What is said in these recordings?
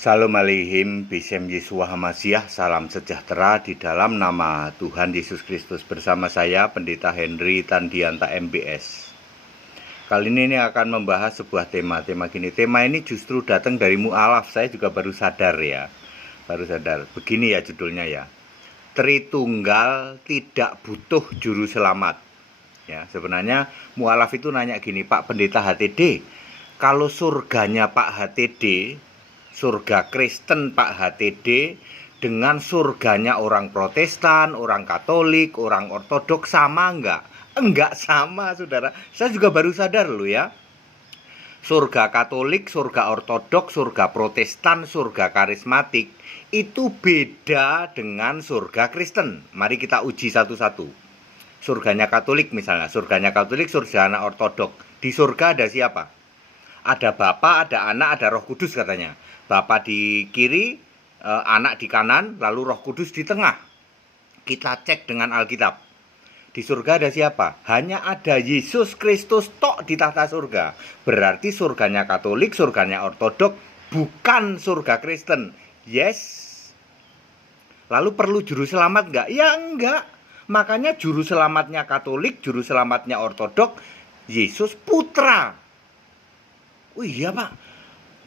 Salam aleihim, Bisem Yesua Hamasiah, salam sejahtera di dalam nama Tuhan Yesus Kristus. Bersama saya, Pendeta Henry Tandianta MBS. Kali ini akan membahas sebuah tema gini. Tema ini justru datang dari mu'alaf, saya juga baru sadar. Begini ya judulnya ya. Tritunggal tidak butuh juru selamat. Ya, sebenarnya mu'alaf itu nanya gini, Pak Pendeta HTD, kalau surganya Pak HTD, surga Kristen Pak HTD dengan surganya orang Protestan, orang Katolik, orang Ortodoks sama enggak? Enggak sama, saudara. Saya juga baru sadar loh ya. Surga Katolik, surga Ortodoks, surga Protestan, surga karismatik itu beda dengan surga Kristen. Mari kita uji satu-satu. Surganya Katolik misalnya, surganya Katolik, surganya Ortodoks. Di surga ada siapa? Ada Bapa, ada Anak, ada Roh Kudus katanya. Bapa di kiri, Anak di kanan, lalu Roh Kudus di tengah. Kita cek dengan Alkitab. Di surga ada siapa? Hanya ada Yesus Kristus tok di tahta surga. Berarti surganya Katolik, surganya Ortodoks, bukan surga Kristen. Yes. Lalu perlu juru selamat enggak? Ya enggak. Makanya juru selamatnya Katolik, juru selamatnya Ortodoks, Yesus Putra. Oh iya Pak,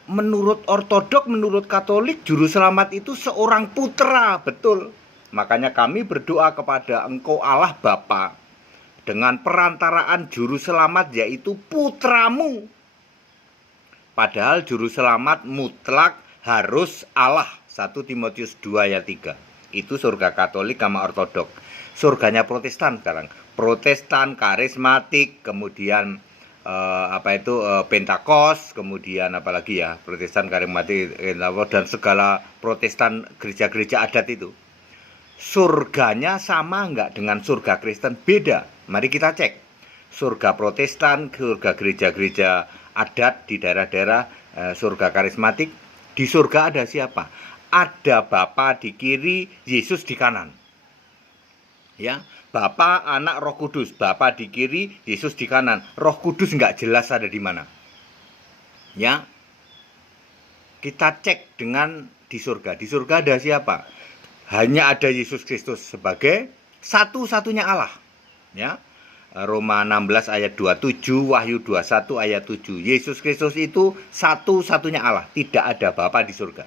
menurut Ortodoks, menurut Katolik, juru selamat itu seorang putra, betul. Makanya kami berdoa kepada Engkau Allah Bapa dengan perantaraan juru selamat yaitu putramu. Padahal juru selamat mutlak harus Allah. 1 Timotius 2 ayat 3. Itu surga Katolik sama Ortodoks. Surganya Protestan sekarang. Protestan, karismatik, kemudian Pentakos, kemudian apalagi ya, Protestan, karismatik, dan segala Protestan gereja-gereja adat itu. Surganya sama enggak dengan surga Kristen? Beda. Mari kita cek. Surga Protestan, surga gereja-gereja adat di daerah-daerah, surga karismatik. Di surga ada siapa? Ada Bapa di kiri, Yesus di kanan. Ya, Bapa, Anak, Roh Kudus. Bapa di kiri, Yesus di kanan. Roh Kudus enggak jelas ada di mana. Ya. Kita cek dengan di surga. Di surga ada siapa? Hanya ada Yesus Kristus sebagai satu-satunya Allah. Ya. Roma 16 ayat 27, Wahyu 21 ayat 7. Yesus Kristus itu satu-satunya Allah, tidak ada Bapa di surga.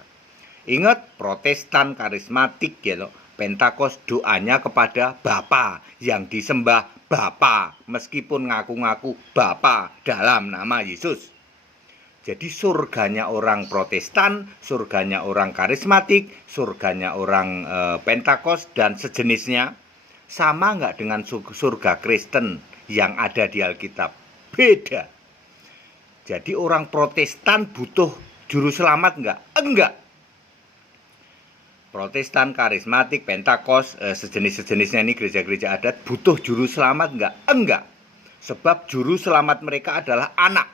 Ingat, Protestan, karismatik, gitu. Pentakos doanya kepada Bapa, yang disembah Bapa, meskipun ngaku-ngaku Bapa dalam nama Yesus. Jadi surganya orang Protestan, surganya orang karismatik, surganya orang Pentakos dan sejenisnya sama nggak dengan surga Kristen yang ada di Alkitab? Beda. Jadi orang Protestan butuh juru selamat nggak? Enggak. Protestan, karismatik, Pentakos, sejenis-sejenisnya ini gereja-gereja adat butuh juru selamat enggak? Enggak. Sebab juru selamat mereka adalah anak.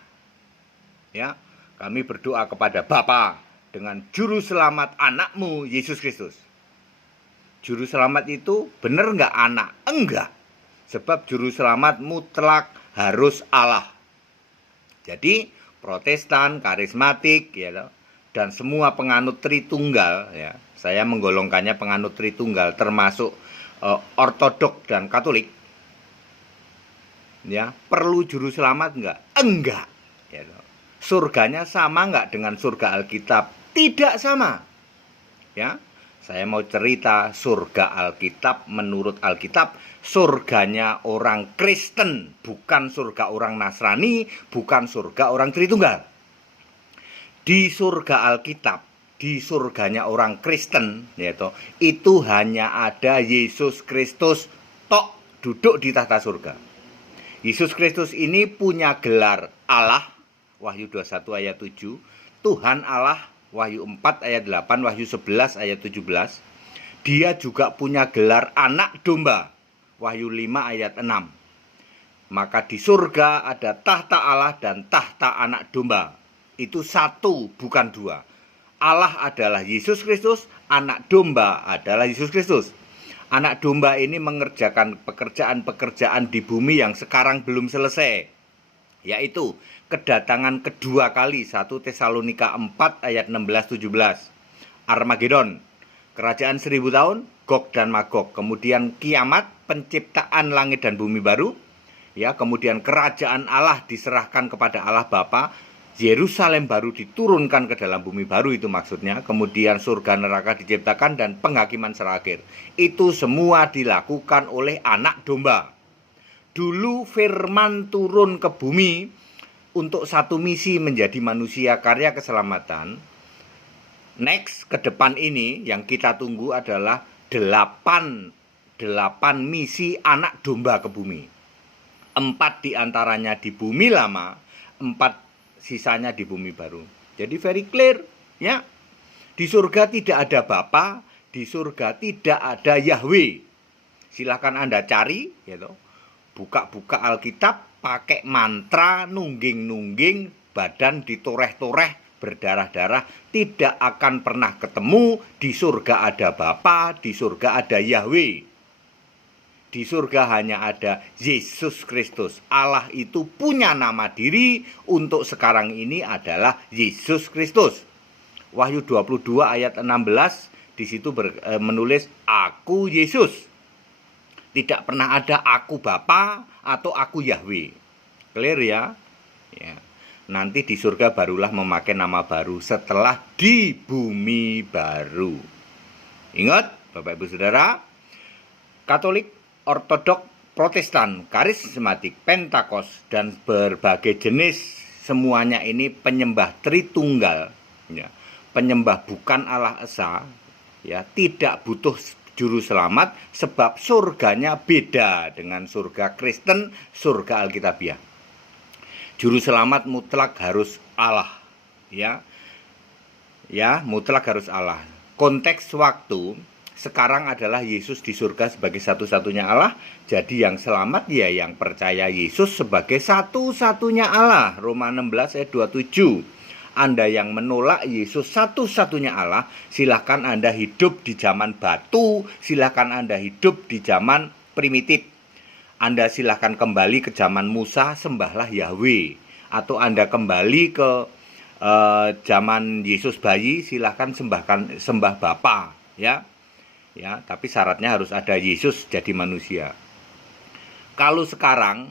Ya, kami berdoa kepada Bapa dengan juru selamat anakmu, Yesus Kristus. Juru selamat itu benar enggak anak? Enggak. Sebab juru selamat mutlak harus Allah. Jadi, Protestan, karismatik, ya, dan semua penganut Tritunggal, ya, saya menggolongkannya penganut Tritunggal, termasuk Ortodoks dan Katolik. Ya, perlu juru selamat enggak? Enggak. Ya, surganya sama enggak dengan surga Alkitab? Tidak sama. Ya, saya mau cerita surga Alkitab. Menurut Alkitab, surganya orang Kristen, bukan surga orang Nasrani, bukan surga orang Tritunggal. Di surga Alkitab, di surganya orang Kristen, yaitu itu hanya ada Yesus Kristus tok duduk di tahta surga. Yesus Kristus ini punya gelar Allah, Wahyu 21 ayat 7, Tuhan Allah, Wahyu 4 ayat 8, Wahyu 11 ayat 17. Dia juga punya gelar anak domba, Wahyu 5 ayat 6. Maka di surga ada tahta Allah dan tahta anak domba. Itu satu, bukan dua. Allah adalah Yesus Kristus, anak domba adalah Yesus Kristus. Anak domba ini mengerjakan pekerjaan-pekerjaan di bumi yang sekarang belum selesai. yaitu kedatangan kedua kali 1 Tesalonika 4 ayat 16-17, Armageddon, kerajaan 1000 tahun, Gog dan Magog, kemudian kiamat, penciptaan langit dan bumi baru, ya, kemudian kerajaan Allah diserahkan kepada Allah Bapa, Yerusalem baru diturunkan ke dalam bumi baru, itu maksudnya, kemudian surga neraka diciptakan dan penghakiman terakhir. Itu semua dilakukan oleh anak domba. Dulu firman turun ke bumi untuk satu misi, menjadi manusia karya keselamatan. Next, ke depan ini yang kita tunggu adalah 8 misi anak domba ke bumi. 4 diantaranya di bumi lama, 4 sisanya di bumi baru. Jadi very clear, ya. Di surga tidak ada Bapa, di surga tidak ada Yahweh. Silahkan Anda cari, gitu. Buka-buka Alkitab, pakai mantra, nungging-nungging, badan ditoreh-toreh, berdarah-darah, tidak akan pernah ketemu di surga ada Bapa, di surga ada Yahweh. Di surga hanya ada Yesus Kristus. Allah itu punya nama diri, untuk sekarang ini adalah Yesus Kristus. Wahyu 22 ayat 16, di situ menulis aku Yesus. Tidak pernah ada aku Bapa atau aku Yahweh. Clear ya? Ya. Nanti di surga barulah memakai nama baru setelah di bumi baru. Ingat, Bapak Ibu Saudara, Katolik, Ortodok, Protestan, Karismatik, Pentakos, dan berbagai jenis, semuanya ini penyembah Tritunggal, ya. Penyembah bukan Allah Esa, ya, tidak butuh juru selamat, sebab surganya beda dengan surga Kristen, surga Alkitabiah. Juru selamat mutlak harus Allah, ya. Ya, mutlak harus Allah. Konteks waktu sekarang adalah Yesus di surga sebagai satu-satunya Allah. Jadi yang selamat ya yang percaya Yesus sebagai satu-satunya Allah. Roma 16 ayat 27. Anda yang menolak Yesus satu-satunya Allah, silahkan Anda hidup di zaman batu, silahkan Anda hidup di zaman primitif. Anda silahkan kembali ke zaman Musa, sembahlah Yahweh. Atau Anda kembali ke zaman Yesus bayi, silahkan sembah Bapa, ya. Ya, tapi syaratnya harus ada Yesus jadi manusia. Kalau sekarang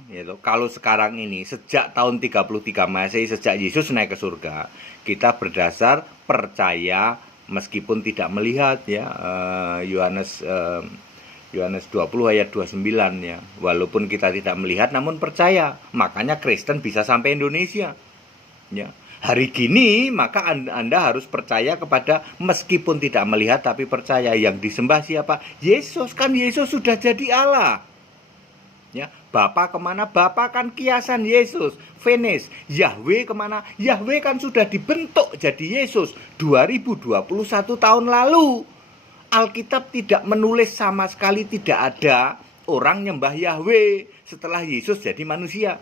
ini sejak tahun 33 Masehi, sejak Yesus naik ke surga, kita berdasar percaya meskipun tidak melihat, ya. Yohanes 20 ayat 29, ya. Walaupun kita tidak melihat namun percaya. Makanya Kristen bisa sampai Indonesia. Ya. Hari gini maka Anda harus percaya kepada, meskipun tidak melihat tapi percaya. Yang disembah siapa? Yesus. Kan Yesus sudah jadi Allah. Ya, Bapa kemana? Bapa kan kiasan Yesus, Venes. Yahweh kemana? Yahweh kan sudah dibentuk jadi Yesus 2021 tahun lalu. Alkitab tidak menulis sama sekali, tidak ada orang nyembah Yahweh setelah Yesus jadi manusia.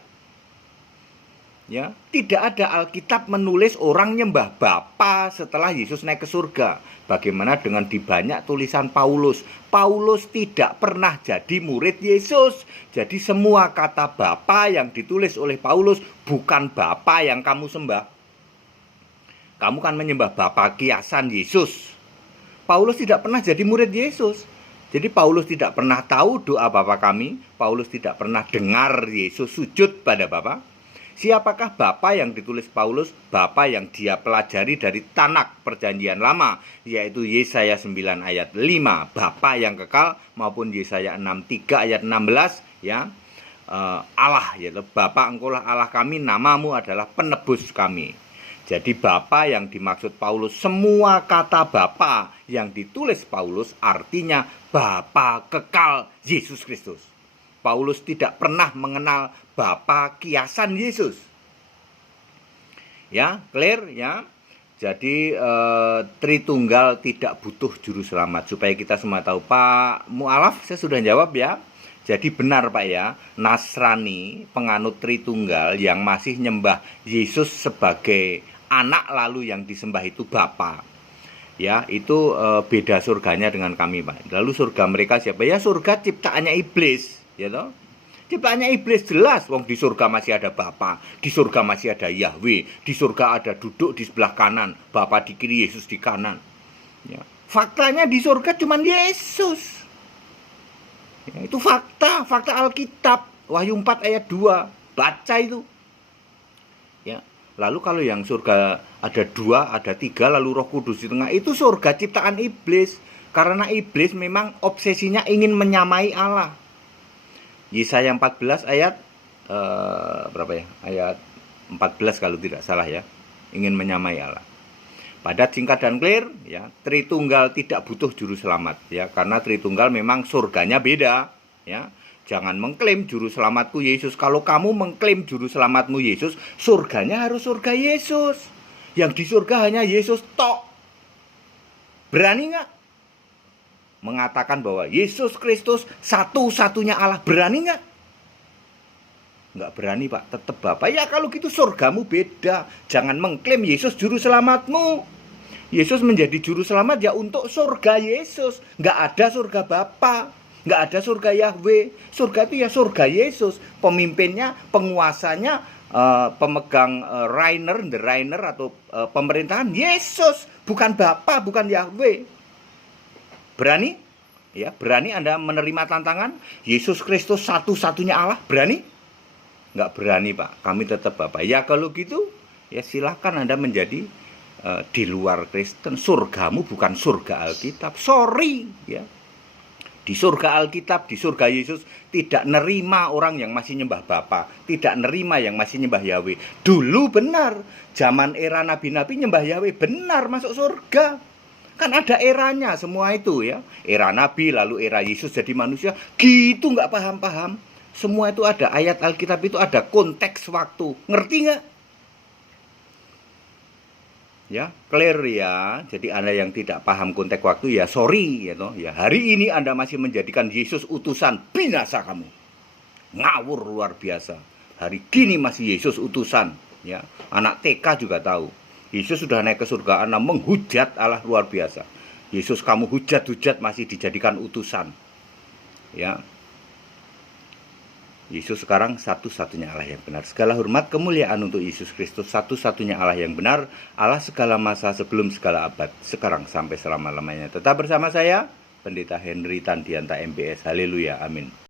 Ya, tidak ada Alkitab menulis orang nyembah Bapa setelah Yesus naik ke surga. Bagaimana dengan di banyak tulisan Paulus? Paulus tidak pernah jadi murid Yesus. Jadi semua kata Bapa yang ditulis oleh Paulus bukan Bapa yang kamu sembah. Kamu kan menyembah Bapa kiasan Yesus. Paulus tidak pernah jadi murid Yesus. Jadi Paulus tidak pernah tahu doa Bapa kami. Paulus tidak pernah dengar Yesus sujud pada Bapa. Siapakah Bapa yang ditulis Paulus? Bapa yang dia pelajari dari Tanak Perjanjian Lama, yaitu Yesaya 9 ayat 5, Bapa yang kekal, maupun Yesaya 6:3 ayat 16, ya. Allah, yaitu Bapa engkaulah Allah kami, namamu adalah penebus kami. Jadi Bapa yang dimaksud Paulus, semua kata Bapa yang ditulis Paulus artinya Bapa kekal Yesus Kristus. Paulus tidak pernah mengenal Bapa kiasan Yesus. Ya, clear ya. Jadi Tritunggal tidak butuh juru selamat. Supaya kita semua tahu, Pak Mu'alaf, saya sudah jawab ya. Jadi benar Pak ya, Nasrani penganut Tritunggal yang masih nyembah Yesus sebagai anak lalu yang disembah itu Bapa. Ya, itu beda surganya dengan kami Pak. Lalu surga mereka siapa? Ya surga ciptaannya iblis, ya toh. Ciptaannya iblis jelas. Wong di surga masih ada Bapa, di surga masih ada Yahweh, di surga ada duduk di sebelah kanan, Bapa di kiri, Yesus di kanan. Ya. Faktanya di surga cuman Yesus. Ya, itu fakta Alkitab. Wahyu 4 ayat 2. Baca itu. Ya. Lalu kalau yang surga ada 2, ada 3, lalu Roh Kudus di tengah, itu surga ciptaan iblis. Karena iblis memang obsesinya ingin menyamai Allah. Yesaya 14 ayat berapa ya? Ayat 14 kalau tidak salah ya. Ingin menyamai Allah. Padat, singkat dan clear ya. Tritunggal tidak butuh juru selamat ya, karena Tritunggal memang surganya beda ya. Jangan mengklaim juru selamatku Yesus. Kalau kamu mengklaim juru selamatmu Yesus, surganya harus surga Yesus. Yang di surga hanya Yesus tok. Berani nggak mengatakan bahwa Yesus Kristus satu-satunya Allah? Berani nggak? Nggak berani, Pak. Tetap Bapak. Ya kalau gitu surgamu beda. Jangan mengklaim Yesus juru selamatmu. Yesus menjadi juru selamat ya untuk surga Yesus. Nggak ada surga Bapa, nggak ada surga Yahweh. Surga itu ya surga Yesus. Pemimpinnya, penguasanya, pemegang the reigner atau pemerintahan Yesus. Bukan Bapa, bukan Yahweh. Berani? Ya, berani Anda menerima tantangan? Yesus Kristus satu-satunya Allah? Berani? Nggak berani, Pak. Kami tetap Bapak. Ya kalau gitu, ya silahkan Anda menjadi di luar Kristen. Surgamu bukan surga Alkitab. Sorry, ya. Di surga Alkitab, di surga Yesus tidak nerima orang yang masih nyembah Bapa, tidak nerima yang masih nyembah Yahweh. Dulu benar, zaman era nabi-nabi nyembah Yahweh, benar masuk surga. Kan ada eranya semua itu ya. Era Nabi, lalu era Yesus jadi manusia. Gitu nggak paham-paham. Semua itu ada. Ayat Alkitab itu ada konteks waktu. Ngerti nggak? Ya, clear ya. Jadi Anda yang tidak paham konteks waktu ya sorry ya toh. Ya, hari ini Anda masih menjadikan Yesus utusan, binasa kamu. Ngawur luar biasa. Hari gini masih Yesus utusan ya. Anak TK juga tahu. Yesus sudah naik ke surga, Anda menghujat Allah luar biasa. Yesus kamu hujat-hujat masih dijadikan utusan. Ya. Yesus sekarang satu-satunya Allah yang benar. Segala hormat kemuliaan untuk Yesus Kristus, satu-satunya Allah yang benar, Allah segala masa sebelum segala abad, sekarang sampai selama-lamanya. Tetap bersama saya, Pendeta Henry Tandianta MBS. Haleluya, amin.